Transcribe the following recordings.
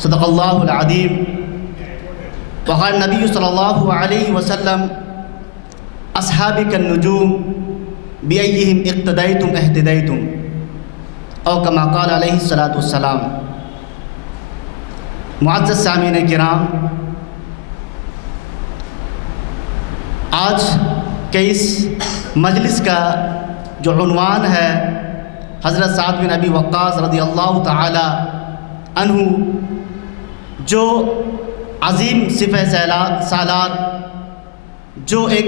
صدق اللہ العظیم. وقال نبی صلی اللہ علیہ وسلم اصحابی کالنجوم بأیہم اقتدیتم اہتدیتم، او کما قال علیہ الصلاۃ والسلام. معزز سامعین کرام، آج کے اس مجلس کا جو عنوان ہے حضرت سعد بن ابی وقاص رضی اللہ تعالی عنہ، جو عظیم سپہ سالار، جو ایک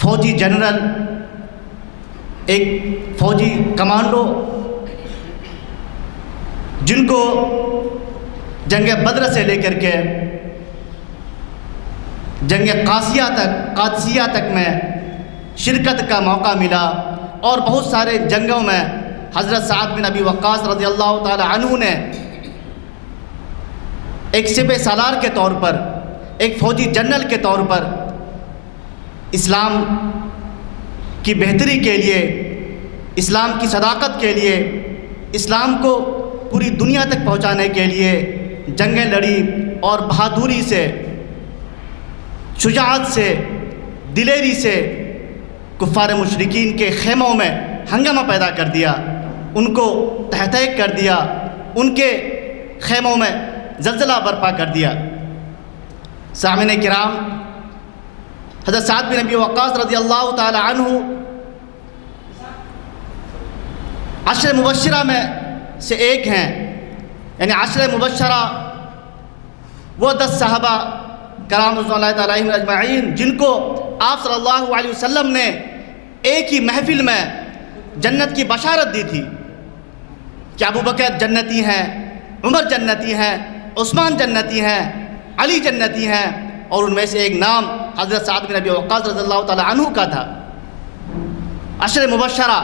فوجی جنرل، ایک فوجی کمانڈو، جن کو جنگ بدر سے لے کر کے جنگ قادسیہ تک میں شرکت کا موقع ملا، اور بہت سارے جنگوں میں حضرت سعد بن ابی وقاص رضی اللہ تعالی عنہ نے ایک سپہ سالار کے طور پر، ایک فوجی جنرل کے طور پر اسلام کی بہتری کے لیے، اسلام کی صداقت کے لیے، اسلام کو پوری دنیا تک پہنچانے کے لیے جنگیں لڑی، اور بہادری سے، شجاعت سے، دلیری سے کفار مشرکین کے خیموں میں ہنگامہ پیدا کر دیا، ان کو تہہ تہہ کر دیا، ان کے خیموں میں زلزلہ برپا کر دیا. سامعین کرام، حضرت سعد بن ابی وقاص رضی اللہ تعالی عنہ عشر مبشرہ میں سے ایک ہیں. یعنی عشر مبشرہ وہ 10 صحابہ کرام رضوان اللہ تعالی علیہم اجمعین جن کو آپ صلی اللہ علیہ وسلم نے ایک ہی محفل میں جنت کی بشارت دی تھی کہ ابو بکر جنتی ہیں، عمر جنتی ہیں، عثمان جنتی ہیں، علی جنتی ہیں، اور ان میں سے ایک نام حضرت سعد بن ابی وقاص رضی اللہ تعالی عنہ کا تھا. عشر مبشرہ،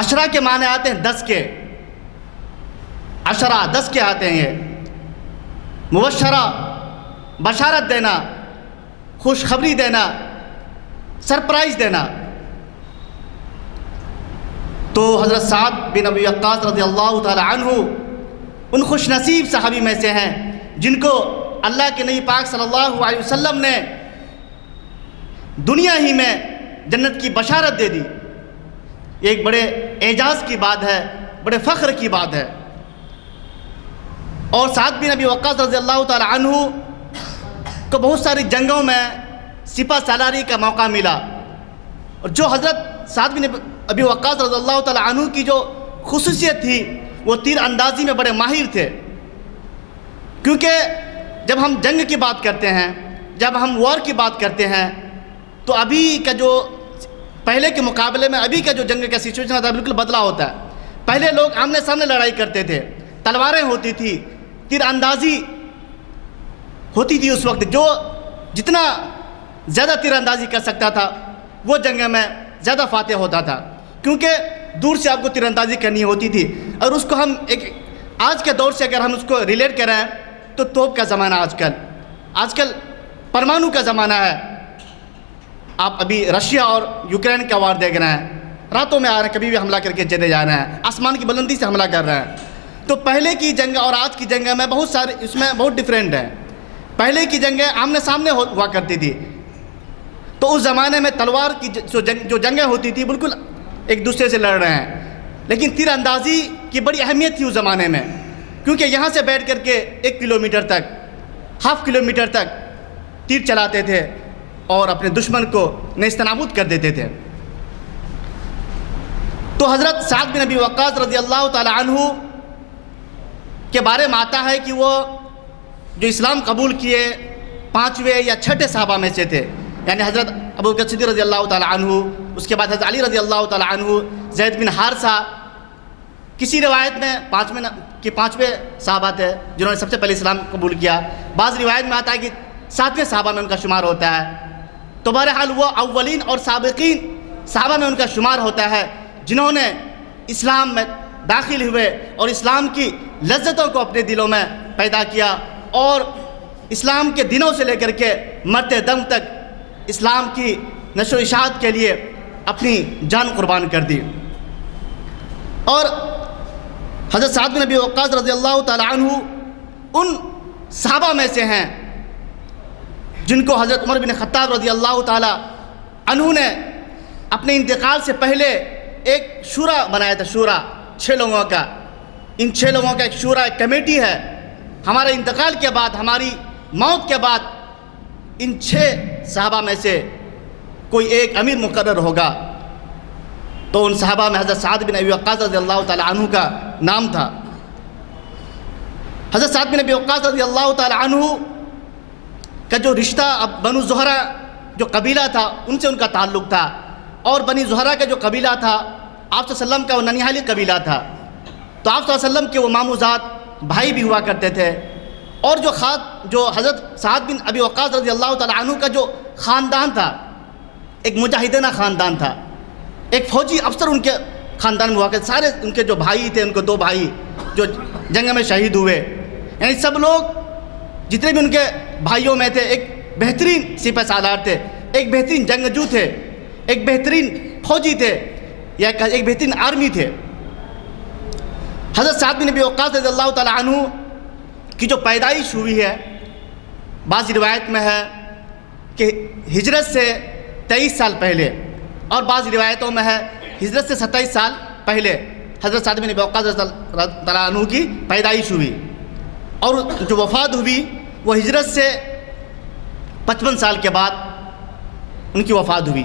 عشرہ کے معنی آتے ہیں 10 کے، عشرہ 10 کے آتے ہیں. یہ مبشرہ بشارت دینا، خوشخبری دینا، سرپرائز دینا. تو حضرت سعد بن ابی وقاص رضی اللہ تعالی عنہ ان خوش نصیب صحابی میں سے ہیں جن کو اللہ کے نبی پاک صلی اللہ علیہ وسلم نے دنیا ہی میں جنت کی بشارت دے دی. یہ ایک بڑے اعجاز کی بات ہے، بڑے فخر کی بات ہے. اور سعد بن ابی وقاص رضی اللہ تعالی عنہ کو بہت ساری جنگوں میں سپہ سالاری کا موقع ملا، اور جو حضرت سعد بن ابی وقاص رضی اللہ تعالی عنہ کی جو خصوصیت تھی وہ تیر اندازی میں بڑے ماہر تھے. کیونکہ جب ہم جنگ کی بات کرتے ہیں، جب ہم وار کی بات کرتے ہیں، تو ابھی کا جو پہلے کے مقابلے میں ابھی کا جو جنگ کا سچویشن ہوتا ہے بالکل بدلا ہوتا ہے. پہلے لوگ آمنے سامنے لڑائی کرتے تھے، تلواریں ہوتی تھی، تیر اندازی ہوتی تھی. اس وقت جو جتنا زیادہ تیر اندازی کر سکتا تھا وہ جنگ میں زیادہ فاتح ہوتا تھا، کیونکہ دور سے آپ کو تیر اندازی کرنی ہوتی تھی. اور اس کو ہم ایک آج کے دور سے اگر ہم اس کو ریلیٹ کریں تو توپ کا زمانہ آج کل پرمانو کا زمانہ ہے. آپ ابھی رشیا اور یوکرین کا وار دیکھ رہے ہیں، راتوں میں آ رہے ہیں، کبھی بھی حملہ کر کے چلے جا رہے ہیں، آسمان کی بلندی سے حملہ کر رہے ہیں. تو پہلے کی جنگ اور آج کی جنگ میں بہت سارے اس میں بہت ڈیفرنٹ ہیں. پہلے کی جنگیں آمنے سامنے ہوا کرتی تھی، تو اس زمانے میں تلوار کی جو جنگیں ہوتی تھی بالکل ایک دوسرے سے لڑ رہے ہیں. لیکن تیر اندازی کی بڑی اہمیت تھی اس زمانے میں، کیونکہ یہاں سے بیٹھ کر کے 1 کلومیٹر تک، ½ کلومیٹر تک تیر چلاتے تھے اور اپنے دشمن کو نیست نابود کر دیتے تھے. تو حضرت سعد بن ابی وقاص رضی اللہ تعالی عنہ کے بارے میں آتا ہے کہ وہ جو اسلام قبول کیے 5ویں یا 6ٹھے صحابہ میں سے تھے. یعنی حضرت ابوبکر صدیق رضی اللہ تعالی عنہ، اس کے بعد حضرت علی رضی اللہ تعالی عنہ، زید بن حارثہ. کسی روایت میں 5ویں صحابہ تھے جنہوں نے سب سے پہلے اسلام قبول کیا. بعض روایت میں آتا ہے کہ 7ویں صحابہ میں ان کا شمار ہوتا ہے. تو بہرحال وہ اولین اور سابقین صحابہ میں ان کا شمار ہوتا ہے جنہوں نے اسلام میں داخل ہوئے اور اسلام کی لذتوں کو اپنے دلوں میں پیدا کیا، اور اسلام کے دنوں سے لے کر کے مرتے دم تک اسلام کی نشر و اشاعت کے لیے اپنی جان قربان کر دی. اور حضرت سعد بن ابی وقاص رضی اللہ تعالی عنہ ان صحابہ میں سے ہیں جن کو حضرت عمر بن خطاب رضی اللہ تعالی عنہ نے اپنے انتقال سے پہلے ایک شورا بنایا تھا، شورا 6 لوگوں کا. ان 6 لوگوں کا ایک شورا، ایک کمیٹی ہے. ہمارے انتقال کے بعد، ہماری موت کے بعد ان 6 صحابہ میں سے کوئی ایک امیر مقرر ہوگا. تو ان صحابہ میں حضرت سعد بن ابی وقاص رضی اللہ تعالی عنہ کا نام تھا. حضرت سعد بن ابی وقاص رضی اللہ تعالی عنہ کا جو رشتہ اب بنو زہرہ جو قبیلہ تھا ان سے ان کا تعلق تھا، اور بنی زہرہ کا جو قبیلہ تھا آپ صلی اللہ علیہ وسلم کا وہ ننیہالی قبیلہ تھا. تو آپ صلی اللہ علیہ وسلم کے وہ ماموزاد بھائی بھی ہوا کرتے تھے. اور جو حضرت سعد بن ابی وقاص رضی اللہ تعالی عنہ کا جو خاندان تھا ایک مجاہدینہ خاندان تھا، ایک فوجی افسر ان کے خاندان میں ہوا کرتے. سارے ان کے جو بھائی تھے، ان کو 2 بھائی جو جنگ میں شہید ہوئے، یعنی سب لوگ جتنے بھی ان کے بھائیوں میں تھے ایک بہترین سپہ سالار تھے، ایک بہترین جنگجو تھے، ایک بہترین فوجی تھے، یا ایک بہترین آرمی تھے. حضرت سعد بن ابی وقاص رضی اللہ تعالی عنہ کی جو پیدائش ہوئی ہے، بعض روایت میں ہے کہ ہجرت سے 23 سال پہلے، اور بعض روایتوں میں ہے ہجرت سے 27 سال پہلے حضرت سعد بن ابی وقاص رضی اللہ تعالی عنہ کی پیدائش ہوئی. اور جو وفات ہوئی وہ ہجرت سے 55 سال کے بعد ان کی وفات ہوئی.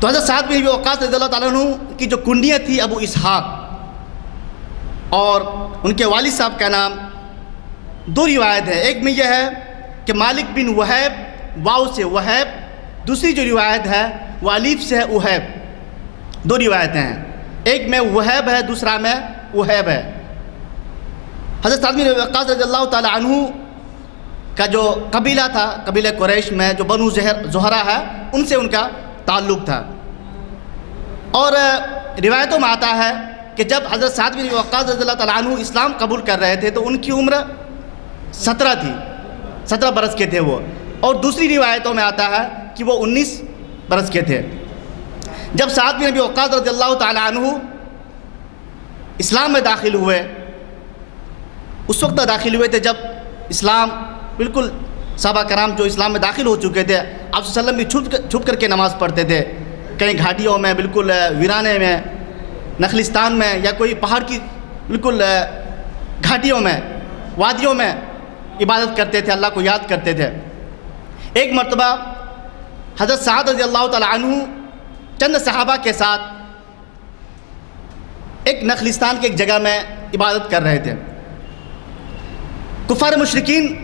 تو حضرت سعد بن ابی وقاص رضی اللہ تعالیٰ عنہ کی جو کنیت تھی ابو اسحاق، اور ان کے والد صاحب کا نام 2 روایت ہے. ایک میں یہ ہے کہ مالک بن وہیب، واو سے وہیب. دوسری جو روایت ہے وہ الف سے ہے وہیب. 2 روایتیں ہیں، ایک میں وہیب ہے، دوسرا میں وہیب ہے. حضرت سعد بن ابی وقاص رضی اللہ تعالی عنہ کا جو قبیلہ تھا، قبیلہ قریش میں جو بنو زہرہ ہے، ان سے ان کا تعلق تھا. اور روایتوں میں آتا ہے کہ جب حضرت سعد بن ابی وقاص رضی اللہ تعالی عنہ اسلام قبول کر رہے تھے تو ان کی عمر 17 تھی، 17 برس کے تھے وہ. اور دوسری روایتوں میں آتا ہے کہ وہ 19 برس کے تھے. جب سعد بن ابی وقاص رضی اللہ تعالی عنہ اسلام میں داخل ہوئے، اس وقت داخل ہوئے تھے جب اسلام بالکل صحابہ کرام جو اسلام میں داخل ہو چکے تھے، آپ صلی اللہ علیہ وسلم بھی چھپ کر کے نماز پڑھتے تھے، کہیں گھاٹیوں میں، بالکل ویرانے میں، نخلستان میں، یا کوئی پہاڑ کی بالکل گھاٹیوں میں، وادیوں میں عبادت کرتے تھے، اللہ کو یاد کرتے تھے. ایک مرتبہ حضرت سعد رضی اللہ تعالی عنہ چند صحابہ کے ساتھ ایک نخلستان کی ایک جگہ میں عبادت کر رہے تھے. کفار مشرکین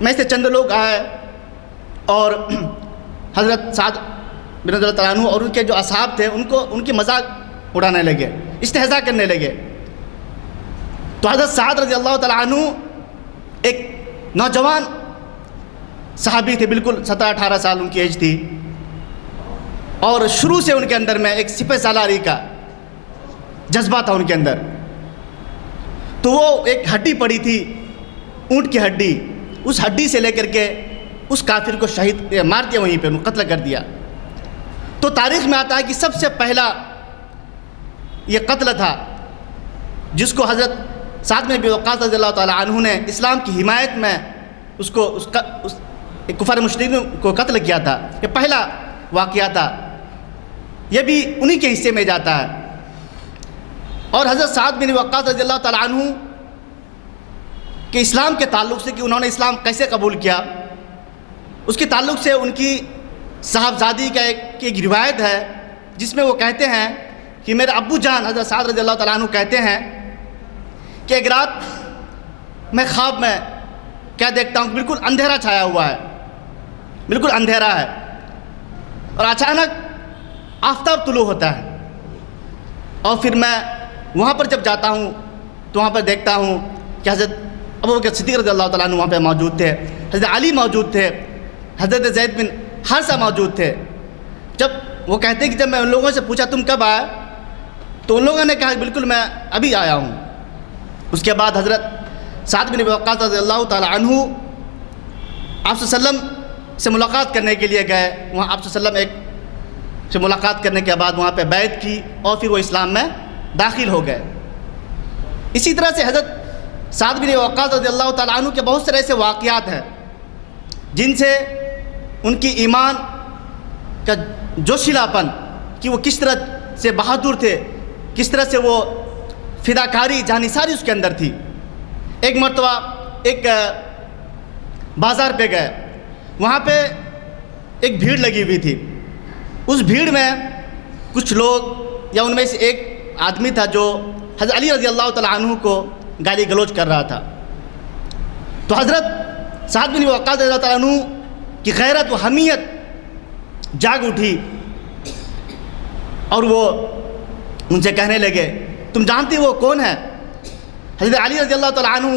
میں سے چند لوگ آئے اور حضرت سعد بن رضی اللہ تعالیٰ عنہ اور ان کے جو اصحاب تھے ان کی مذاق اڑانے لگے، استہزاء کرنے لگے. تو حضرت سعد رضی اللہ تعالیٰ عنہ ایک نوجوان صحابی تھے، بالکل 17-18 سال ان کی ایج تھی، اور شروع سے ان کے اندر میں ایک سپہ سالاری کا جذبہ تھا ان کے اندر. تو وہ ایک ہڈی پڑی تھی، اونٹ کی ہڈی، اس ہڈی سے لے کر کے اس کافر کو شہید مار دیا، وہیں پہ قتل کر دیا. تو تاریخ میں آتا ہے کہ سب سے پہلا یہ قتل تھا جس کو حضرت سعد بن ابی وقاص رضی اللہ تعالی عنہ نے اسلام کی حمایت میں اس کفار مشرکین کو قتل کیا تھا. یہ پہلا واقعہ تھا، یہ بھی انہی کے حصے میں جاتا ہے. اور حضرت سعد بن ابی وقاص رضی اللہ تعالی عنہ کہ اسلام کے تعلق سے، کہ انہوں نے اسلام کیسے قبول کیا، اس کے تعلق سے ان کی صاحبزادی کا ایک روایت ہے جس میں وہ کہتے ہیں کہ میرے ابو جان حضرت سعد رضی اللہ تعالیٰ عنہ کہتے ہیں کہ ایک رات میں خواب میں کیا دیکھتا ہوں کہ بالکل اندھیرا چھایا ہوا ہے، بالکل اندھیرا ہے، اور اچانک آفتاب طلوع ہوتا ہے. اور پھر میں وہاں پر جب جاتا ہوں تو وہاں پر دیکھتا ہوں کہ حضرت ابوبکر صدیق رضی اللہ تعالیٰ عنہ وہاں پہ موجود تھے، حضرت علی موجود تھے، حضرت زید بن حارثہ موجود تھے. جب وہ کہتے ہیں کہ جب میں ان لوگوں سے پوچھا تم کب آئے، تو ان لوگوں نے کہا بالکل میں ابھی آیا ہوں. اس کے بعد حضرت سعد بن ابی وقاص رضی اللہ تعالی عنہ آپ صلی اللہ علیہ وسلم سے ملاقات کرنے کے لیے گئے. وہاں آپ صلی اللہ علیہ وسلم سے ملاقات کرنے کے بعد وہاں پہ بیعت کی اور پھر وہ اسلام میں داخل ہو گئے. اسی طرح سے حضرت سعد بن وقاص رضی اللہ تعالیٰ عنہ کے بہت سارے ایسے واقعات ہیں جن سے ان کی ایمان کا جوشیلاپن کہ وہ کس طرح سے بہادر تھے، کس طرح سے وہ فداکاری جانثاری اس کے اندر تھی۔ ایک مرتبہ ایک بازار پہ گئے، وہاں پہ ایک بھیڑ لگی ہوئی تھی۔ اس بھیڑ میں کچھ لوگ یا ان میں سے ایک آدمی تھا جو حضرت علی رضی اللہ تعالیٰ عنہ کو گالی گلوچ کر رہا تھا۔ تو حضرت سعد بن وقاص رضی اللہ تعالیٰ عنہ کی غیرت و حمیت جاگ اٹھی اور وہ ان سے کہنے لگے، تم جانتے وہ کون ہے؟ حضرت علی رضی اللہ تعالیٰ عنہ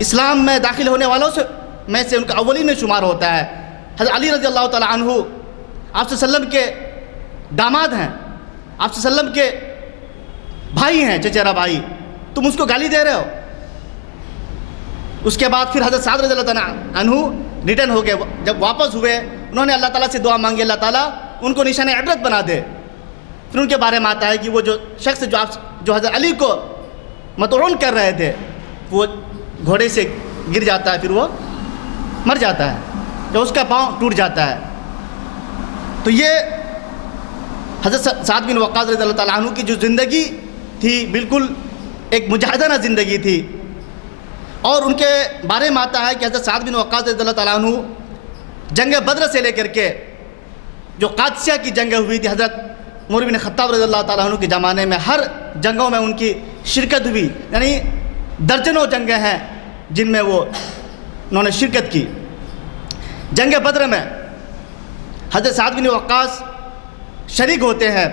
اسلام میں داخل ہونے والوں میں سے ان کا اولین میں شمار ہوتا ہے۔ حضرت علی رضی اللہ تعالیٰ عنہ آپ صلی اللہ علیہ وسلم کے داماد ہیں، آپ صلی اللہ علیہ وسلم کے بھائی ہیں، چچیرا بھائی، تم اس کو گالی دے رہے ہو؟ اس کے بعد پھر حضرت سعد رضی اللہ تعالیٰ عنہ ریٹرن ہو گئے۔ جب واپس ہوئے انہوں نے اللہ تعالیٰ سے دعا مانگی، اللہ تعالیٰ ان کو نشان عبرت بنا دے۔ پھر ان کے بارے میں آتا ہے کہ وہ جو شخص جو حضرت علی کو مطعون کر رہے تھے وہ گھوڑے سے گر جاتا ہے، پھر وہ مر جاتا ہے یا اس کا پاؤں ٹوٹ جاتا ہے۔ تو یہ حضرت سعد بن وقاص رضی اللہ تعالیٰ عنہ کی جو زندگی تھی بالکل ایک مجاہدانہ زندگی تھی، اور ان کے بارے میں آتا ہے کہ حضرت سعد بن وقاص رضی اللہ تعالیٰ عنہ جنگ بدر سے لے کر کے جو قادسیہ کی جنگیں ہوئی تھی، حضرت عمر بن خطاب رضی اللہ تعالیٰ عنہ کے زمانے میں ہر جنگوں میں ان کی شرکت ہوئی، یعنی درجنوں جنگیں ہیں جن میں وہ انہوں نے شرکت کی۔ جنگ بدر میں حضرت سعد بن وقاص شریک ہوتے ہیں،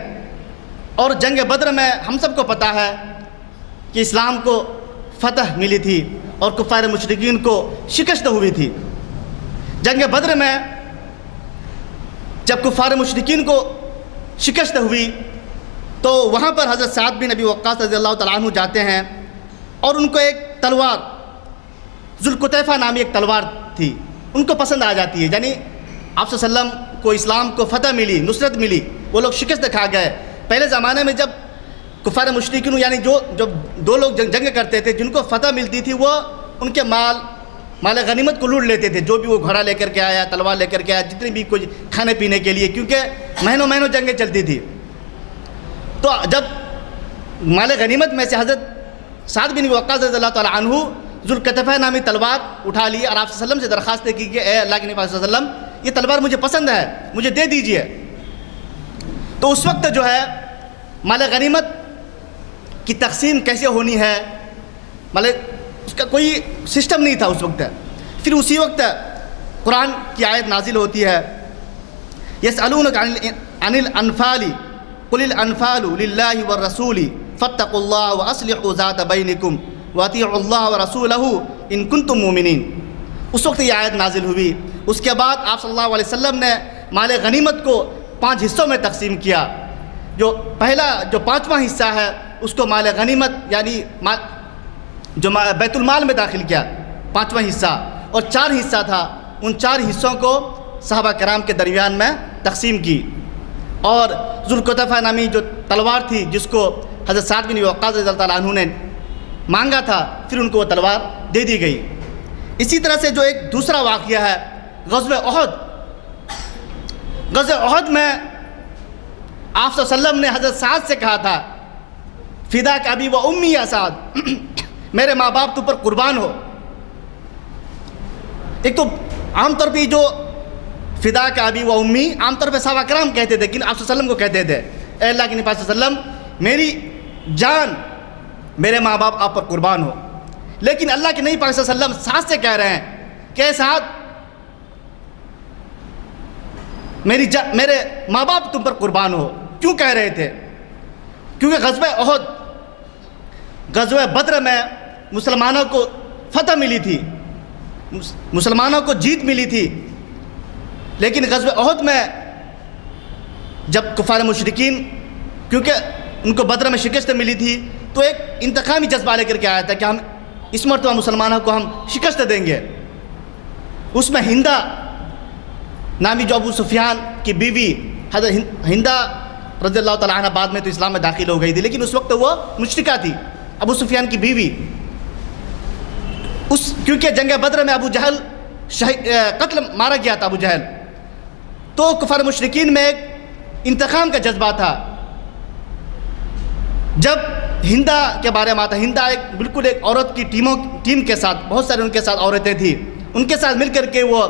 اور جنگ بدر میں ہم سب کو پتہ ہے کہ اسلام کو فتح ملی تھی اور کفار مشرکین کو شکست ہوئی تھی۔ جنگ بدر میں جب کفار مشرکین کو شکست ہوئی تو وہاں پر حضرت سعد بن ابی وقاص رضی اللہ تعالیٰ عنہ جاتے ہیں، اور ان کو ایک تلوار ذوالقطیفہ نامی ایک تلوار تھی، ان کو پسند آ جاتی ہے، یعنی آپ صلی اللہ علیہ وسلم کو اسلام کو فتح ملی، نصرت ملی، وہ لوگ شکست کھا گئے۔ پہلے زمانے میں جب کفار مشرکین یعنی جو دو لوگ جنگ کرتے تھے، جن کو فتح ملتی تھی وہ ان کے مال غنیمت کو لوٹ لیتے تھے، جو بھی وہ گھوڑا لے کر کے آیا، تلوار لے کر کے آیا، جتنی بھی کچھ کھانے پینے کے لیے، کیونکہ مہینوں جنگیں چلتی تھی۔ تو جب مال غنیمت میں سے حضرت سعد بن وقاص رضی اللہ تعالیٰ عنہ ذوالقطیفہ نامی تلوار اٹھا لی اور آپ صلی اللہ علیہ وسلم سے درخواست کی کہ اے اللہ کے نبی صلی اللہ علیہ وسلم، یہ تلوار مجھے پسند ہے، مجھے دے دیجئے۔ تو اس وقت جو ہے مال غنیمت کی تقسیم کیسے ہونی ہے، اس کا کوئی سسٹم نہیں تھا اس وقت۔ پھر اسی وقت قرآن کی آیت نازل ہوتی ہے، یسألونک عن الانفال قل الانفال للہ والرسول فاتقوا اللہ واصلحوا ذات بینکم واطیعوا اللہ ورسولہ ان کنتم مومنین۔ اس وقت یہ آیت نازل ہوئی۔ اس کے بعد آپ صلی اللہ علیہ وسلم نے مال غنیمت کو 5 حصوں میں تقسیم کیا۔ جو پانچواں حصہ ہے اس کو مال غنیمت یعنی جو بیت المال میں داخل کیا، 5واں حصہ، اور 4 حصہ تھا، ان 4 حصوں کو صحابہ کرام کے درمیان میں تقسیم کی۔ اور ذوالقطیفہ نامی جو تلوار تھی جس کو حضرت سعد بن وقاص رضی اللہ تعالیٰ عنہ نے مانگا تھا، پھر ان کو وہ تلوار دے دی گئی۔ اسی طرح سے جو ایک دوسرا واقعہ ہے غزوہ احد۔ غزوہ احد میں آپ صلی اللہ علیہ وسلم نے حضرت سعد سے کہا تھا، فداک ابی و امی یا سعد، میرے ماں باپ تو پر قربان ہو۔ ایک تو عام طور پہ جو فدا کا ابی و امی عام طور پہ صحابہ کرام کہتے تھے، لیکن آپ صلی اللہ علیہ وسلم کو کہتے تھے اے اللہ کے نبی صلی اللہ علیہ وسلم، میری جان میرے ماں باپ آپ پر قربان ہو۔ لیکن اللہ کے نبی پاک صلی اللہ علیہ وسلم سعد سے کہہ رہے ہیں کہ اے سعد، میرے ماں باپ تم پر قربان ہو۔ کیوں کہہ رہے تھے؟ کیونکہ غزوہ احد، غزوہ بدر میں مسلمانوں کو فتح ملی تھی، مسلمانوں کو جیت ملی تھی، لیکن غزوہ احد میں جب کفار مشرکین، کیونکہ ان کو بدر میں شکست ملی تھی، تو ایک انتقامی جذبہ لے کر کے آیا تھا کہ ہم اس مرتبہ مسلمانوں کو ہم شکست دیں گے۔ اس میں ہندہ نامی جو ابو سفیان کی بیوی حضرت ہندہ رضی اللہ تعالیٰ عنہ بعد میں تو اسلام میں داخل ہو گئی تھی، لیکن اس وقت وہ مشرکہ تھی، ابو سفیان کی بیوی. کیونکہ جنگ بدر میں ابو جہل قتل مارا گیا تھا ابو جہل، تو کفار مشرکین میں ایک انتقام کا جذبہ تھا. جب ہندا کے بارے میں آتا، ہندا بالکل ایک عورت کی ٹیم کے ساتھ، بہت سارے ان کے ساتھ عورتیں تھیں، ان کے ساتھ مل کر کے وہ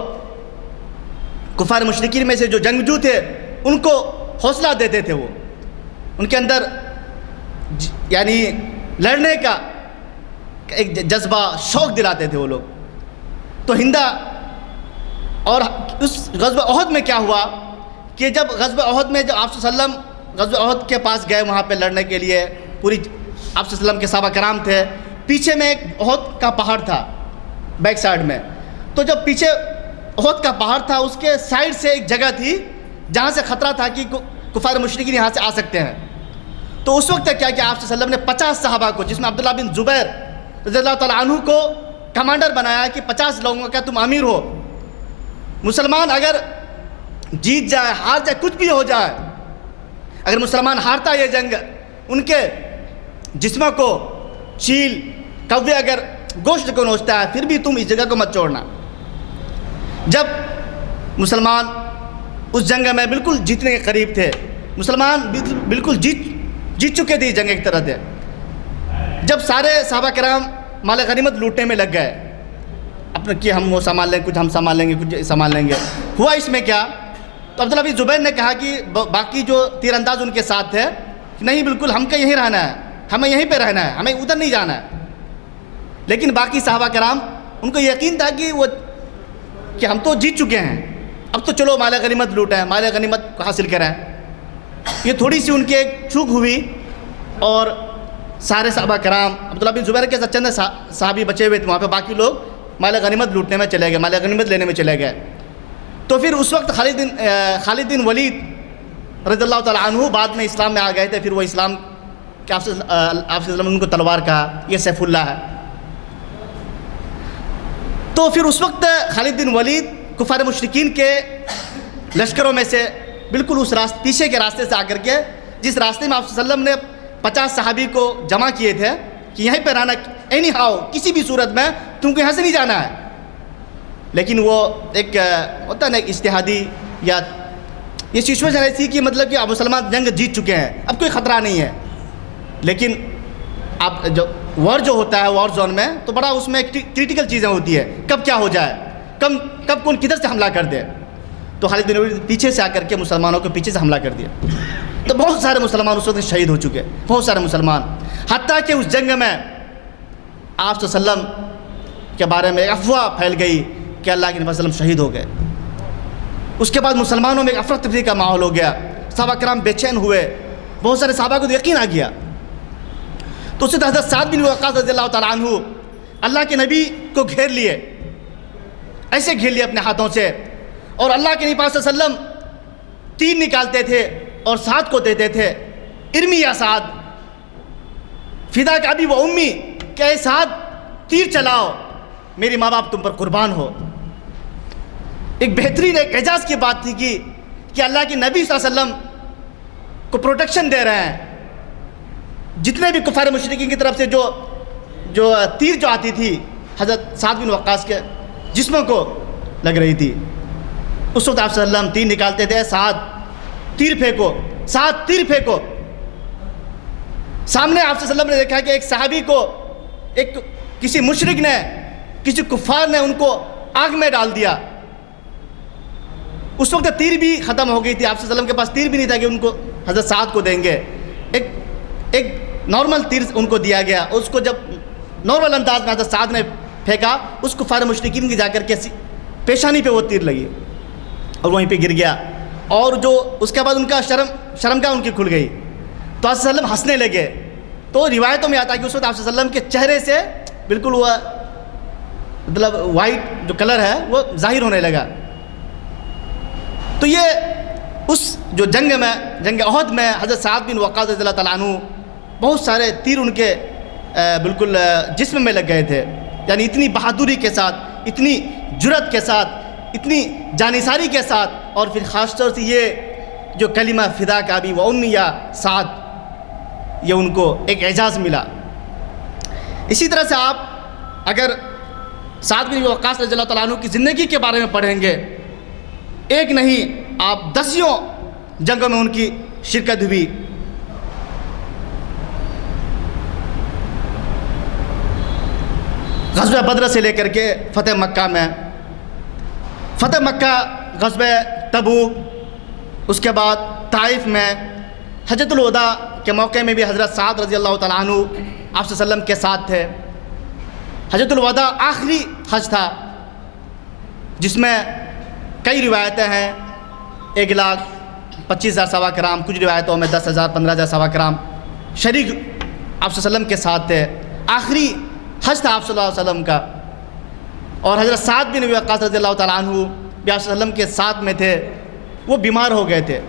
کفار مشرکین میں سے جو جنگجو تھے ان کو حوصلہ دیتے تھے. وہ ان کے اندر یعنی لڑنے کا ایک جذبہ، شوق دلاتے تھے وہ لوگ. تو ہندا، اور اس غزوہ احد میں کیا ہوا کہ جب غزوہ احد میں جب آپ صلی اللہ علیہ وسلم غزوہ احد کے پاس گئے وہاں پہ لڑنے کے لیے، پوری آپ صلی اللہ علیہ وسلم کے صحابہ کرام تھے، پیچھے میں ایک احد کا پہاڑ تھا بیک سائڈ میں. تو جب پیچھے احد کا پہاڑ تھا اس کے سائڈ سے ایک جگہ تھی جہاں سے خطرہ تھا کہ کفار مشرکین یہاں سے آ سکتے ہیں. تو اس وقت کیا کہ آپ صلی اللہ علیہ وسلم نے 50 صحابہ کو، جس میں عبداللہ بن زبیر رضی اللہ تعالیٰ عنہ کو کمانڈر بنایا کہ 50 لوگوں کا تم امیر ہو. مسلمان اگر جیت جائے، ہار جائے، کچھ بھی ہو جائے، اگر مسلمان ہارتا ہے یہ جنگ، ان کے جسموں کو چیل کوے اگر گوشت کو نوچتا ہے، پھر بھی تم اس جگہ کو مت چھوڑنا. جب مسلمان اس جنگ میں بالکل جیتنے کے قریب تھے، مسلمان بالکل جیت چکے تھے اس جنگ ایک طرح سے، جب سارے صحابہ کرام مال غنیمت لوٹنے میں لگ گئے، اپنے کہ ہم وہ سنبھال لیں، کچھ ہم سنبھال لیں گے، کچھ سنبھال لیں گے، ہوا اس میں کیا؟ تو عبداللہ بن زبیر نے کہا کہ باقی جو تیر انداز ان کے ساتھ تھے کہ نہیں، بالکل ہم کا یہیں رہنا ہے، ہمیں یہیں پہ رہنا ہے، ہمیں ادھر نہیں جانا ہے. لیکن باقی صحابہ کرام ان کو یقین تھا کہ ہم تو جیت چکے ہیں، اب تو چلو مال غنیمت لوٹیں، مال غنیمت حاصل کریں. یہ تھوڑی سی ان کی ایک چوک ہوئی اور سارے صحابہ کرام، عبداللہ بن زبیر کے ساتھ چند صحابی بچے ہوئے تھے وہاں پہ، باقی لوگ مال غنیمت لوٹنے میں چلے گئے، مال غنیمت لینے میں چلے گئے. تو پھر اس وقت خالد بن ولید رضی اللہ تعالیٰ عنہ بعد میں اسلام میں آ گئے تھے. پھر وہ اسلام کہ آپ صلی اللہ علیہ وسلم نے ان کو تلوار کہا، یہ سیف اللہ ہے. تو پھر اس وقت خالد بن ولید کفار مشرکین کے لشکروں میں سے بالکل اس پیچھے کے راستے سے آ کر کے، جس راستے میں آپ صلی اللہ علیہ وسلم نے 50 صحابی کو جمع کیے تھے کہ یہیں پہ رہنا، اینی ہاؤ، کسی بھی صورت میں تم کو یہاں سے نہیں جانا ہے. لیکن وہ ایک ہوتا ہے نا ایک اجتہادی، یا یہ سچویشن ایسی کہ مطلب کہ اب مسلمان جنگ جیت چکے ہیں، اب کوئی خطرہ نہیں ہے. لیکن اب جو وار جو ہوتا ہے وار زون میں، تو بڑا اس میں کریٹیکل چیزیں ہوتی ہے، کب کیا ہو جائے، کب کون کدھر سے حملہ کر دے. تو خالد بن ولید پیچھے سے آ کر کے مسلمانوں کو پیچھے سے حملہ کر دیا. تو بہت سارے مسلمان اس وقت شہید ہو چکے، بہت سارے مسلمان، حتیٰ کہ اس جنگ میں آپ صلی اللہ علیہ وسلم کے بارے میں ایک افواہ پھیل گئی کہ اللہ کے نبی صلی اللہ علیہ وسلم شہید ہو گئے. اس کے بعد مسلمانوں میں ایک افراتفری کا ماحول ہو گیا، صحابہ کرام بے چین ہوئے، بہت سارے صحابہ کو تو یقین آ گیا. تو اس سے حضرت سعد بن وقاص رضی اللہ تعالیٰ عنہ اللہ کے نبی کو گھیر لیے، ایسے گھیر لیے اپنے ہاتھوں سے، اور اللہ کے نبی صلی اللہ علیہ وسلم تیر نکالتے تھے اور سعد کو دیتے تھے، ارمی یا سعد فدا کا ابی و امی، کہ اے سعد تیر چلاؤ، میری ماں باپ تم پر قربان ہو. ایک بہترین ایک اعجاز کی بات تھی کہ اللہ کے نبی صلی اللہ علیہ وسلم کو پروٹیکشن دے رہے ہیں. جتنے بھی کفار مشرکین کی طرف سے جو تیر جو آتی تھی حضرت سعد بن وقاص کے جسموں کو لگ رہی تھی، اس وقت آپ صلی اللہ علیہ وسلم تیر نکالتے تھے، سعد تیر پھینکو، سعد تیر پھینکو. سامنے آپ صلی اللہ علیہ وسلم نے دیکھا کہ ایک صحابی کو کسی مشرک نے، کسی کفار نے ان کو آگ میں ڈال دیا. اس وقت تیر بھی ختم ہو گئی تھی، آپ صلی اللہ علیہ وسلم کے پاس تیر بھی نہیں تھا کہ ان کو حضرت سعد کو دیں گے. ایک نارمل تیر ان کو دیا گیا، اس کو جب نارمل انداز میں حضرت سعد نے پھینکا، اس کفار مشرکین کی جا کر کے پیشانی پہ وہ تیر لگی اور وہیں پہ گر گیا. اور جو اس کے بعد ان کا شرمگاہ ان کی کھل گئی. تو آپ صلی اللہ علیہ وسلم ہنسنے لگے. تو روایتوں میں آتا ہے کہ اس وقت آپ صلی اللہ علیہ وسلم کے چہرے سے بالکل وہ مطلب وائٹ جو کلر ہے وہ ظاہر ہونے لگا. تو یہ اس جو جنگ احد میں حضرت سعد بن وقاص رضی اللہ تعالیٰ عنہ بہت سارے تیر ان کے بالکل جسم میں لگ گئے تھے. یعنی اتنی بہادری کے ساتھ، اتنی جرأت کے ساتھ، اتنی جانثاری کے ساتھ، اور پھر خاص طور سے یہ جو کلمہ فدا کا بھی و امی یا سعد، یہ ان کو ایک اعزاز ملا۔ اسی طرح سے آپ اگر سعد بن وقاص رضی اللہ تعالیٰ عنہ کی زندگی کے بارے میں پڑھیں گے، ایک نہیں آپ دسیوں جنگوں میں ان کی شرکت ہوئی۔ غزوہ بدر سے لے کر کے فتح مکہ میں، فتح مکہ، غزوہ تبوک، اس کے بعد طائف میں، حجۃ الوداع کے موقع میں بھی حضرت سعد رضی اللہ تعالیٰ عنہ آپ صلی اللہ علیہ وسلم کے ساتھ تھے۔ حجۃ الوداع آخری حج تھا جس میں کئی روایتیں ہیں، 1,25,000 صحابہ کرام، کچھ روایتوں میں 10,000 15,000 صحابہ کرام شریک آپ صلی اللہ علیہ وسلم کے ساتھ تھے۔ آخری حج تھا آپ صلی اللہ علیہ وسلم کا، اور حضرت سعد بن ابی وقاص رضی اللہ تعالیٰ عنہ بھی آپ صلی اللہ علیہ وسلم کے ساتھ میں تھے۔ وہ بیمار ہو گئے تھے،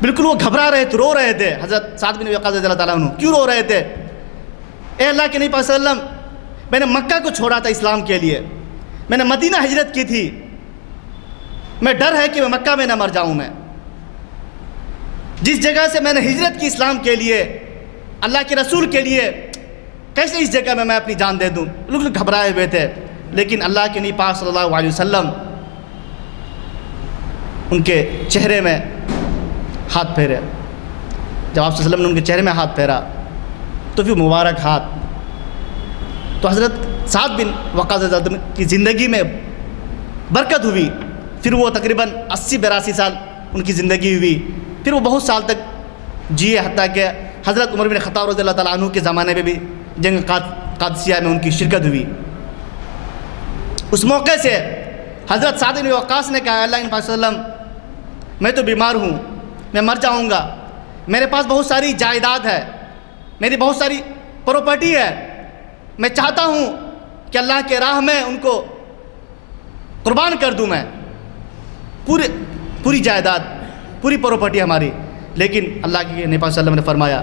بالکل وہ گھبرا رہے تھے، رو رہے تھے۔ حضرت سعد بن ابی وقاص رضی اللہ تعالیٰ عنہ کیوں رو رہے تھے؟ اے اللہ کے نبی صلی اللہ علیہ وسلم، میں نے مکہ کو چھوڑا تھا اسلام کے لیے، میں نے مدینہ ہجرت کی تھی، میں ڈر ہے کہ میں مکہ میں نہ مر جاؤں۔ میں جس جگہ سے میں نے ہجرت کی اسلام کے لیے، اللہ کے رسول کے لیے، کیسے اس جگہ میں اپنی جان دے دوں؟ بالکل گھبرائے ہوئے تھے۔ لیکن اللہ کے نبی پاک صلی اللہ علیہ وسلم ان کے چہرے میں ہاتھ پھیرے۔ جب آپ صلی اللہ علیہ وسلم نے ان کے چہرے میں ہاتھ پھیرا تو پھر مبارک ہاتھ، تو حضرت سعد بن وقاص رضی اللہ عنہ کی زندگی میں برکت ہوئی۔ پھر وہ تقریباً 80-82 سال ان کی زندگی ہوئی، پھر وہ بہت سال تک جیے، حتیٰ کہ حضرت عمر بن خطاب رضی اللہ تعالیٰ عنہ کے زمانے میں بھی جنگ قادسیہ میں ان کی شرکت ہوئی۔ اس موقع سے حضرت سعد بن وقاص نے کہا، اللہ کے صلی اللہ علیہ وسلم، میں تو بیمار ہوں، میں مر جاؤں گا، میرے پاس بہت ساری جائیداد ہے، میری بہت ساری پراپرٹی ہے، میں چاہتا ہوں کہ اللہ کے راہ میں ان کو قربان کر دوں، میں پوری جائیداد، پوری پراپرٹی ہماری۔ لیکن اللہ کے نبی صلی اللہ علیہ وسلم نے فرمایا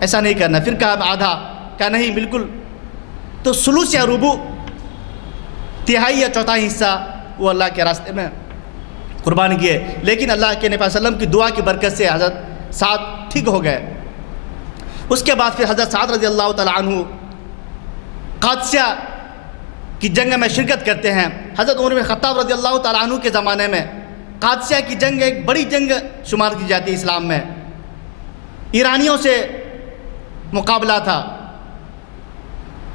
ایسا نہیں کرنا۔ پھر کہا آدھا، کہا نہیں بالکل، تو ثلث یا ربع، تہائی یا چوتھائی حصہ وہ اللہ کے راستے میں قربان کیے۔ لیکن اللہ کے نبی صلی اللہ علیہ وسلم کی دعا کی برکت سے حضرت سعد ٹھیک ہو گئے۔ اس کے بعد پھر حضرت سعد رضی اللہ تعالیٰ عنہ قادسیہ کی جنگ میں شرکت کرتے ہیں۔ حضرت عمر بن خطاب رضی اللہ تعالیٰ عنہ کے زمانے میں قادسیہ کی جنگ ایک بڑی جنگ شمار کی جاتی ہے اسلام میں، ایرانیوں سے مقابلہ تھا۔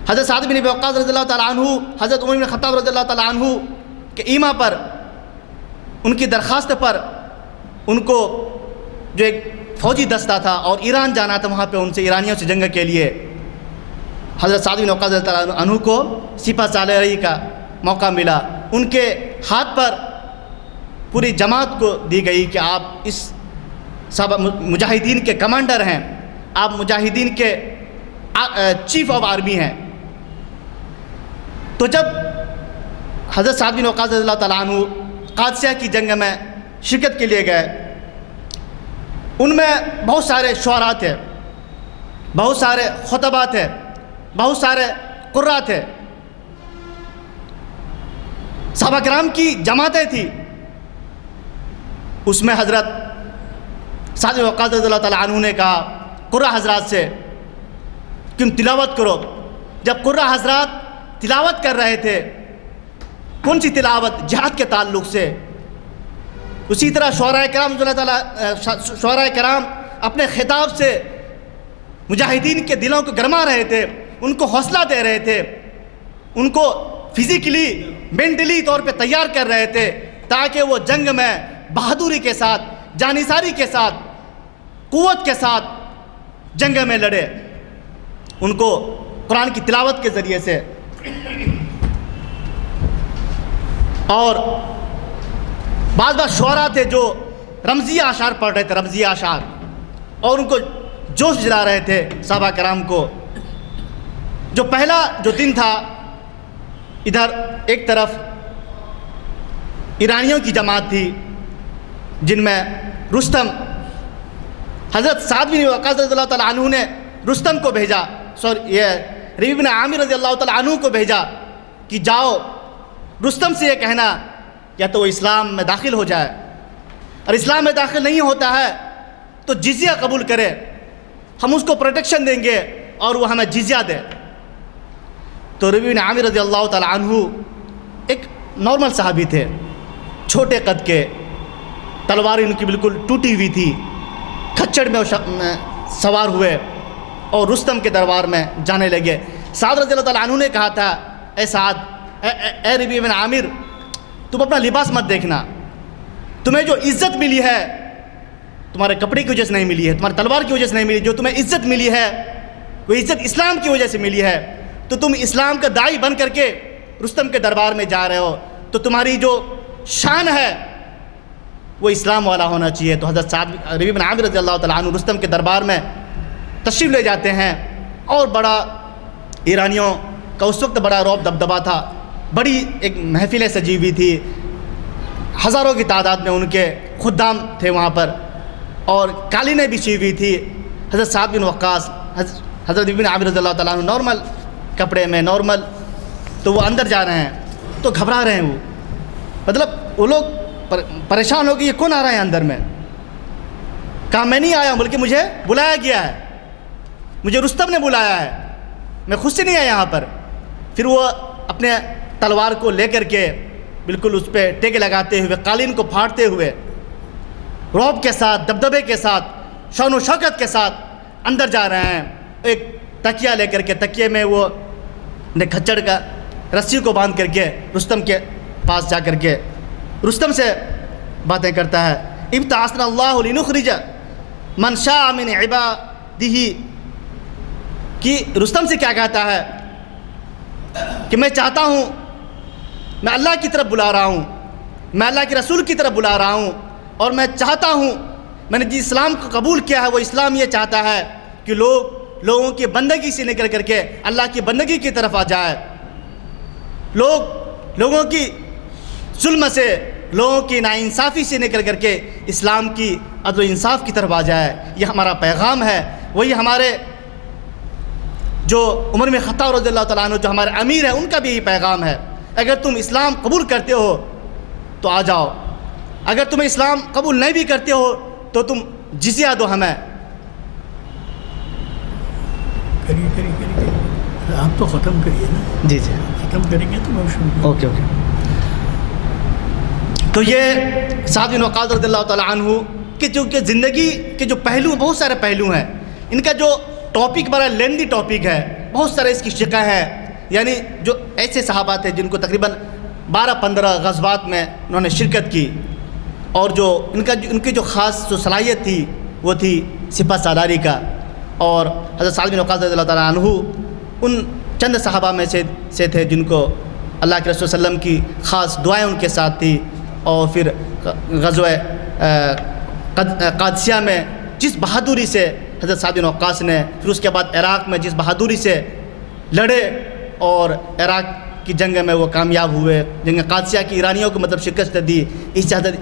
حضرت سعد بن ابی وقاص رضی اللہ تعالیٰ عنہ حضرت عمر بن خطاب رضی اللہ تعالیٰ عنہ کے ایما پر، ان کی درخواست پر، ان کو جو ایک فوجی دستہ تھا اور ایران جانا تھا، وہاں پہ ان سے ایرانیوں سے جنگ کے لیے حضرت سعد بن وقاص رضی اللہ عنہ کو سپہ سالاری کا موقع ملا۔ ان کے ہاتھ پر پوری جماعت کو دی گئی کہ آپ اس سب مجاہدین کے کمانڈر ہیں، آپ مجاہدین کے چیف آف آرمی ہیں۔ تو جب حضرت سعد بن وقاص رضی اللہ تعالیٰ عنہ قادسیہ کی جنگ میں شرکت کے لیے گئے، ان میں بہت سارے شعراء تھے، بہت سارے خطباء تھے، بہت سارے قراء تھے، صحابہ کرام کی جماعتیں تھیں۔ اس میں حضرت سعد بن وقاص رضی اللہ تعالیٰ عنہ نے کہا قراء حضرات سے کہ تم تلاوت کرو۔ جب قراء حضرات تلاوت کر رہے تھے، کون سی تلاوت؟ جہاد کے تعلق سے۔ اسی طرح شعراء کرام اپنے خطاب سے مجاہدین کے دلوں کو گرما رہے تھے، ان کو حوصلہ دے رہے تھے، ان کو فزیکلی مینٹلی طور پہ تیار کر رہے تھے تاکہ وہ جنگ میں بہادری کے ساتھ، جانثاری کے ساتھ، قوت کے ساتھ جنگ میں لڑے۔ ان کو قرآن کی تلاوت کے ذریعے سے، اور بعض شعراء تھے جو رمزیہ اشعار پڑھ رہے تھے، رمزیہ اشعار، اور ان کو جوش دلا رہے تھے صحابہ کرام کو۔ جو پہلا جو دن تھا، ادھر ایک طرف ایرانیوں کی جماعت تھی جن میں رستم، حضرت سعد بن وقاص رضی اللہ تعالیٰ عنہ نے رستم کو بھیجا، ربیع بن عامر رضی اللہ تعالیٰ عنہ کو بھیجا کہ جاؤ رستم سے یہ کہنا یا تو وہ اسلام میں داخل ہو جائے، اور اسلام میں داخل نہیں ہوتا ہے تو جزیہ قبول کرے، ہم اس کو پروٹیکشن دیں گے اور وہ ہمیں جزیہ دے۔ تو ربیع بن عامر رضی اللہ تعالیٰ عنہ ایک نارمل صحابی تھے، چھوٹے قد کے، تلوار ان کی بالکل ٹوٹی ہوئی تھی، کھچڑ میں سوار ہوئے اور رستم کے دربار میں جانے لگے۔ سعد رضی اللہ تعالیٰ عنہ نے کہا تھا، اے سعد، اے ربیع بن عامر، تم اپنا لباس مت دیکھنا، تمہیں جو عزت ملی ہے تمہارے کپڑے کی وجہ سے نہیں ملی ہے، تمہارے تلوار کی وجہ سے نہیں ملی، جو تمہیں عزت ملی ہے وہ عزت اسلام کی وجہ سے ملی ہے۔ تو تم اسلام کا داعی بن کر کے رستم کے دربار میں جا رہے ہو، تو تمہاری جو شان ہے وہ اسلام والا ہونا چاہیے۔ تو حضرت ربیع بن عامر رضی اللہ تعالیٰ عنہ رستم کے دربار میں تشریف لے جاتے ہیں، اور بڑا ایرانیوں کا اس وقت بڑا رعب دبدبا تھا، بڑی ایک محفلیں سجی ہوئی تھی، ہزاروں کی تعداد میں ان کے خدام تھے وہاں پر، اور قالینیں بچھی ہوئی تھی۔ حضرت سعد بن وقاص، حضرت ربیع بن عامر رضی اللہ تعالیٰ عنہ نارمل کپڑے میں، نارمل، تو وہ اندر جا رہے ہیں تو گھبرا رہے ہیں، وہ مطلب وہ لوگ پریشان ہو کہ یہ کون آ رہا ہے اندر میں؟ کہا میں نہیں آیا ہوں، بلکہ مجھے بلایا گیا ہے، مجھے رستم نے بلایا ہے، میں خود سے نہیں آیا یہاں پر۔ پھر وہ اپنے تلوار کو لے کر کے بالکل اس پہ ٹیکے لگاتے ہوئے، قالین کو پھاڑتے ہوئے، رعب کے ساتھ، دبدبے کے ساتھ، شان و شوکت کے ساتھ اندر جا رہے ہیں۔ ایک تکیہ لے کر کے، تکیے میں وہ کھچڑ کا رسی کو باندھ کر کے رستم کے پاس جا کر کے رستم سے باتیں کرتا ہے۔ ابتعثنا اللہ لنخرج من شاء من عبادہ، کہ رستم سے کیا کہتا ہے کہ میں چاہتا ہوں، میں اللہ کی طرف بلا رہا ہوں، میں اللہ کے رسول کی طرف بلا رہا ہوں، اور میں چاہتا ہوں، میں نے جس اسلام کو قبول کیا ہے وہ اسلام یہ چاہتا ہے کہ لوگوں کی بندگی سے نکل کر کے اللہ کی بندگی کی طرف آ جائے، لوگوں کی ظلم سے، لوگوں کی ناانصافی سے نکل کر کے اسلام کی عدل و انصاف کی طرف آ جائے۔ یہ ہمارا پیغام ہے، وہی ہمارے جو عمر بن خطاب رضی اللہ تعالیٰ عنہ جو ہمارے امیر ہیں ان کا بھی یہی پیغام ہے۔ اگر تم اسلام قبول کرتے ہو تو آ جاؤ، اگر تم اسلام قبول نہیں بھی کرتے ہو تو تم جزیہ دو ہمیں۔ کریے آپ تو ختم کریے نا۔ جی جی ختم کریں گے تو میں شروع اوکے۔ تو یہ سعد بن وقاص رضی اللہ تعالیٰ عنہ کہ جو کہ زندگی کے جو پہلو، بہت سارے پہلو ہیں، ان کا جو ٹاپک بڑا لیندی ٹاپک ہے، بہت سارے اس کی شقیں ہیں، یعنی جو ایسے صحابہ تھے جن کو تقریباً 12-15 غزوات میں انہوں نے شرکت کی، اور جو ان کی جو خاص جو صلاحیت تھی وہ تھی سپہ سالاری کا۔ اور حضرت سعد بن وقاص رضی اللہ تعالیٰ عنہ ان چند صحابہ میں سے تھے جن کو اللہ کے رسول صلی اللہ علیہ وسلم کی خاص دعائیں ان کے ساتھ تھی۔ اور پھر غزوہ قادسیہ میں جس بہادری سے حضرت سعد بن وقاص نے، پھر اس کے بعد عراق میں جس بہادری سے لڑے اور عراق کی جنگ میں وہ کامیاب ہوئے، جنگ قادسیہ کی ایرانیوں کو مطلب شکست دی، اس سے حضرت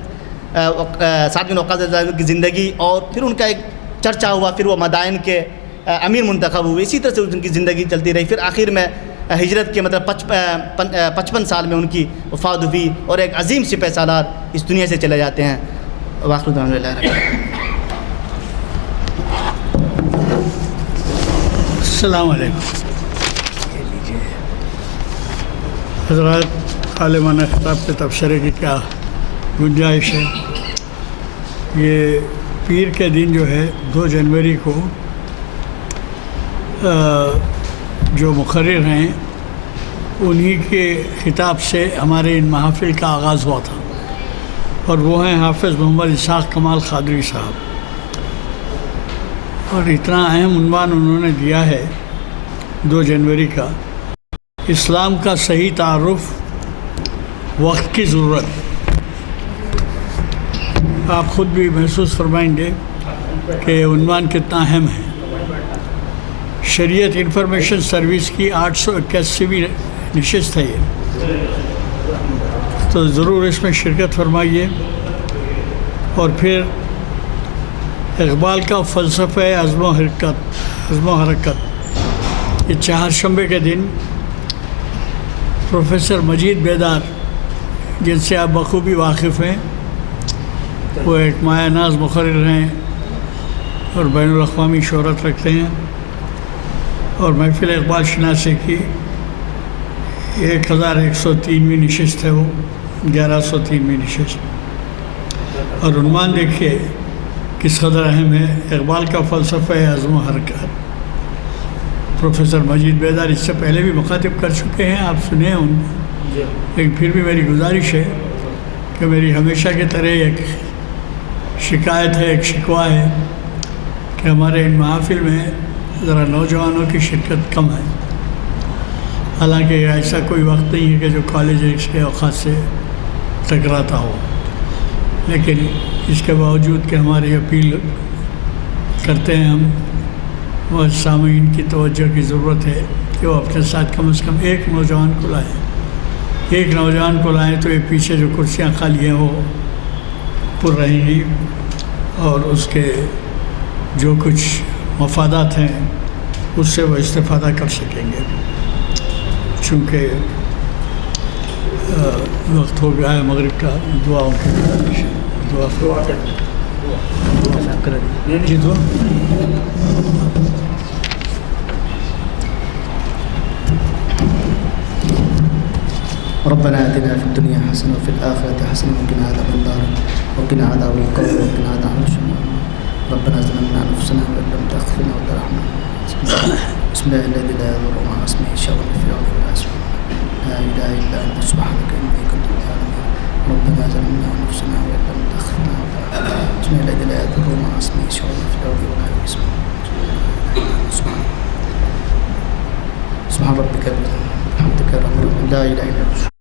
سعد بن وقاص رضی اللہ عنہ کی زندگی، اور پھر ان کا ایک چرچا ہوا، پھر وہ مدائن کے امیر منتخب ہوئے، اسی طرح سے ان کی زندگی چلتی رہی۔ پھر آخر میں ہجرت کے مطلب 55 سال میں ان کی وفات ہوئی، اور ایک عظیم سپہ سالار اس دنیا سے چلے جاتے ہیں۔ وآخر دعوانا الحمدللہ رب العالمین۔ السلام علیکم۔ حضرات، عالمانہ خطاب کے تبصرے کی کیا گنجائش ہے؟ یہ پیر کے دن جو ہے 2 جنوری کو جو مقرر ہیں انہی کے خطاب سے ہمارے ان محافل کا آغاز ہوا تھا، اور وہ ہیں حافظ محمد اسحاق کمال قادری صاحب۔ اور اتنا اہم عنوان انہوں نے دیا ہے 2 جنوری کا، اسلام کا صحیح تعارف، وقت کی ضرورت۔ آپ خود بھی محسوس فرمائیں گے کہ عنوان کتنا اہم ہے۔ شریعت انفارمیشن سروس کی 881ویں نشست ہے یہ، تو ضرور اس میں شرکت فرمائیے۔ اور پھر اقبال کا فلسفہ عزم و حرکت، یہ 4 شنبے کے دن پروفیسر مجید بیدار، جن سے آپ بخوبی واقف ہیں، وہ ایک مایہ ناز مقرر ہیں اور بین الاقوامی شہرت رکھتے ہیں، اور محفل اقبال شناسی کی 1103ویں نشست ہے، وہ 1103ویں نشست، اور عنوان دیکھیے کس قدر اہم ہے، اقبال کا فلسفہ عزم و حرکت۔ پروفیسر مجید بیدار اس سے پہلے بھی مخاطب کر چکے ہیں، آپ سنے ہیں ان کو، لیکن پھر بھی میری گزارش ہے کہ میری ہمیشہ کی طرح ایک شکایت ہے، ایک شکوہ ہے کہ ہمارے ان محافل میں ذرا نوجوانوں کی شرکت کم ہے۔ حالانکہ ایسا کوئی وقت نہیں ہے کہ جو کالج کے اوقات سے ٹکراتا ہو، لیکن اس کے باوجود کہ ہماری اپیل کرتے ہیں ہم، وہ سامعین کی توجہ کی ضرورت ہے کہ وہ اپنے ساتھ کم از کم ایک نوجوان کو لائیں، ایک نوجوان کو لائیں تو یہ پیچھے جو کرسیاں خالی ہیں وہ پر رہیں گی، اور اس کے جو کچھ مفادات ہیں اس سے وہ استفادہ کر سکیں گے۔ چونکہ وقت ہو گیا ہے مغرب کا، دعاؤں کی دعا جی دعا۔ ربنا آتنا في الدنيا حسنة وفي الآخرة حسنة وقنا عذاب النار وقنا عذاب القبر وقنا عذاب الشرور. ربنا ظلمنا أنفسنا وإن لم تغفر لنا وترحمنا. بسم الله الذي لا يضر مع اسمه شيء في الأرض ولا أسفل. لا إله إلا أنت سبحانك إني كنت من الظالمين. ربنا ظلمنا أنفسنا وإن لم تغفر لنا وترحمنا. بسم الله الذي لا يضر مع اسمه شيء في الأرض ولا أسفل. سبحان ربك بحمدك رب لا إله إلا أنت.